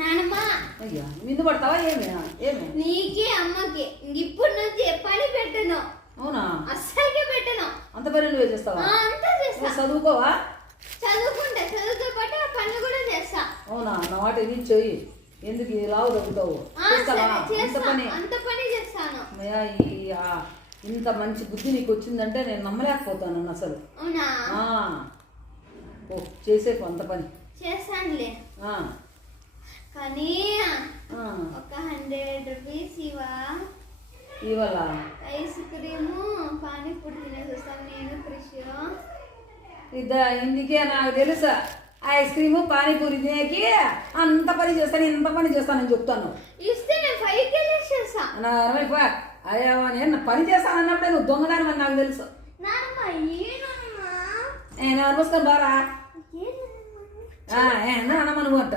నానమ్మ అయ్యా మిందు పడతావా ఏమి ఏమి నీకి అమ్మకి ఇప్పుడు నుంచి పని పెట్టను. అవునా? అస్సలకే పెట్టను. అంత పని నువ్వే చేస్తావా? అంతా చేస్తా. చదువుకోవా? చదువుకుంటా, చదువుతో పాటు ఆ పనులు కూడా చేస్తా. అవునా? నా మాట ఇది చెయ్యి. ఎందుకు ఈ లావు తగ్గుతావు? అంత పని చేస్తాను. ఇంత మంచి బుద్ధి నీకు వచ్చిందంటే నేను నమ్మలేకపోతాను అసలు. అవునా? ఓ చేసేపు అంత పని చేస్తానులే. కానీ ఒక 100 రూపీస్ ఇవాళ ఐస్ క్రీము పానీపూరి తినేసి వస్తాను నేను క్రిష్. ఇందుకే నాకు తెలుసా ఐస్ క్రీము పానీపూరి తినేకి అంత పని చేస్తాను ఇంత పని చేస్తానని చెప్తాను. ఇస్తే నేను 5 చేస్తా. అయ్యా నేను పని చేస్తాను అన్నప్పుడే నువ్వు దొంగదాని అని నాకు తెలుసు. నేను నమస్కారం బారా అన్నమ్మ నువ్వు అంట.